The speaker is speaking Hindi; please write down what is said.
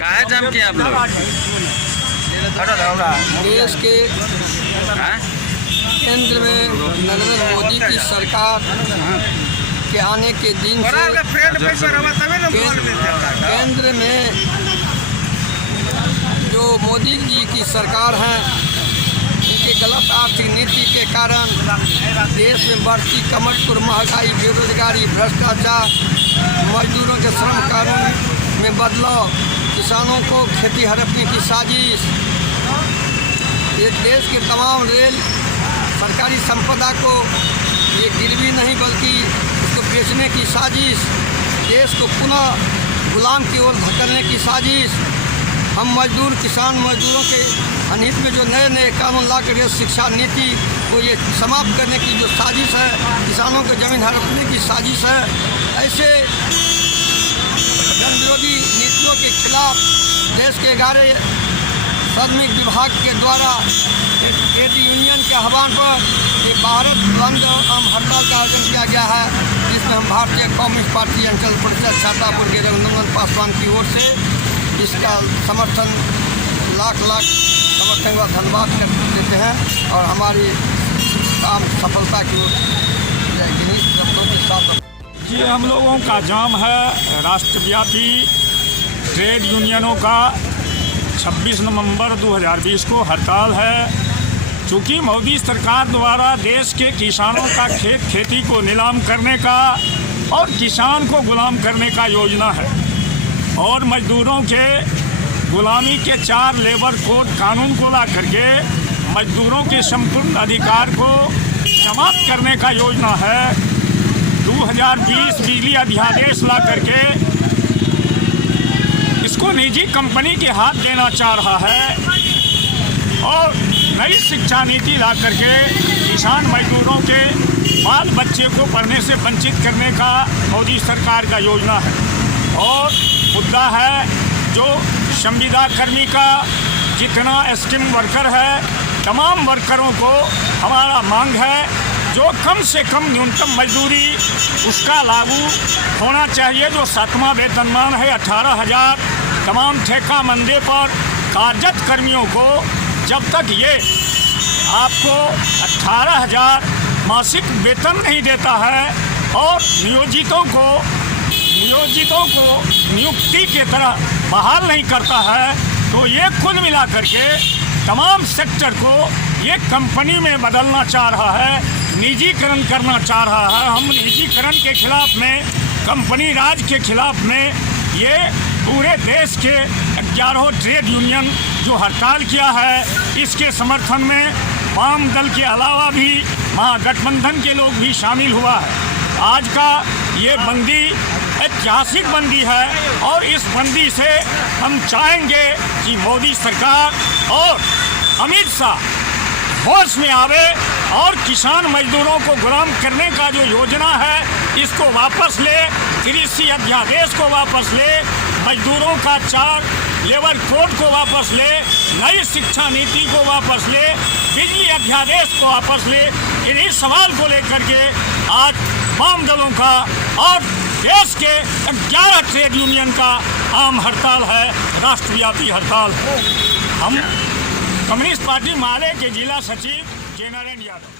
कहाँ जाम किया आप लोग? देश के केंद्र में नरेंद्र मोदी की सरकार के आने के दिन से केंद्र में जो मोदी जी की सरकार है उनके गलत आर्थिक नीति के कारण देश में बढ़ती कमरपुर महंगाई, बेरोजगारी, भ्रष्टाचार, मजदूरों के श्रम कानून में बदलाव, किसानों को खेती हड़पने की साजिश, ये देश के तमाम रेल सरकारी संपदा को ये गिरवी नहीं बल्कि उसको बेचने की साजिश, देश को पुनः गुलाम की ओर धकेलने की साजिश, हम मजदूर किसान मजदूरों के अनहित में जो नए नए कानून ला कर शिक्षा नीति को ये समाप्त करने की जो साजिश है, किसानों को जमीन हड़पने की साजिश है, ऐसे जन विरोधी नीतियों के खिलाफ देश के 11 श्रमिक विभाग के द्वारा ट्रेड यूनियन के आह्वान पर ये भारत बंद आम हड़ताल का आयोजन किया गया है, जिसमें हम भारतीय कम्युनिस्ट पार्टी अंचल परिषद छातापुर के रघुनंदन पासवान की ओर से इसका समर्थन लाख समर्थन का धन्यवाद देते हैं और हमारी काम सफलता की ओर शब्दों के साथ। ये हम लोगों का जाम है राष्ट्रव्यापी ट्रेड यूनियनों का 26 नवंबर 2020 को हड़ताल है। चूँकि मोदी सरकार द्वारा देश के किसानों का खेती को नीलाम करने का और किसान को गुलाम करने का योजना है और मजदूरों के गुलामी के 4 लेबर कोड कानून को ला करके मजदूरों के संपूर्ण अधिकार को समाप्त करने का योजना है। 2020 बिजली अध्यादेश ला करके इसको निजी कंपनी के हाथ देना चाह रहा है और नई शिक्षा नीति ला करके किसान मजदूरों के बाल बच्चे को पढ़ने से वंचित करने का मोदी सरकार का योजना है। और मुद्दा है जो संविदा कर्मी का जितना स्कीम वर्कर है, तमाम वर्करों को हमारा मांग है जो कम से कम न्यूनतम मजदूरी उसका लागू होना चाहिए। जो 7वां वेतनमान है 18,000, तमाम ठेका मंदे पर कार्यरत कर्मियों को जब तक ये आपको 18,000 मासिक वेतन नहीं देता है और नियोजितों को नियुक्ति के तरह बहाल नहीं करता है, तो ये कुल मिला करके तमाम सेक्टर को ये कंपनी में बदलना चाह रहा है, निजीकरण करना चाह रहा है। हम निजीकरण के खिलाफ में, कंपनी राज के खिलाफ में ये पूरे देश के 11 ट्रेड यूनियन जो हड़ताल किया है, इसके समर्थन में वाम दल के अलावा भी महागठबंधन के लोग भी शामिल हुआ है। आज का ये बंदी ऐतिहासिक बंदी है और इस बंदी से हम चाहेंगे कि मोदी सरकार और अमित शाह होश में आवे और किसान मजदूरों को गुलाम करने का जो योजना है इसको वापस ले, कृषि अध्यादेश को वापस ले, मजदूरों का 4 लेबर कोड को वापस ले, नई शिक्षा नीति को वापस ले, बिजली अध्यादेश को वापस ले। इन्हीं सवाल को लेकर के आज वाम दलों का और देश के 11 ट्रेड यूनियन का आम हड़ताल है, राष्ट्रव्यापी हड़ताल। हम कम्युनिस्ट पार्टी माले के जिला सचिव जय नारायण यादव।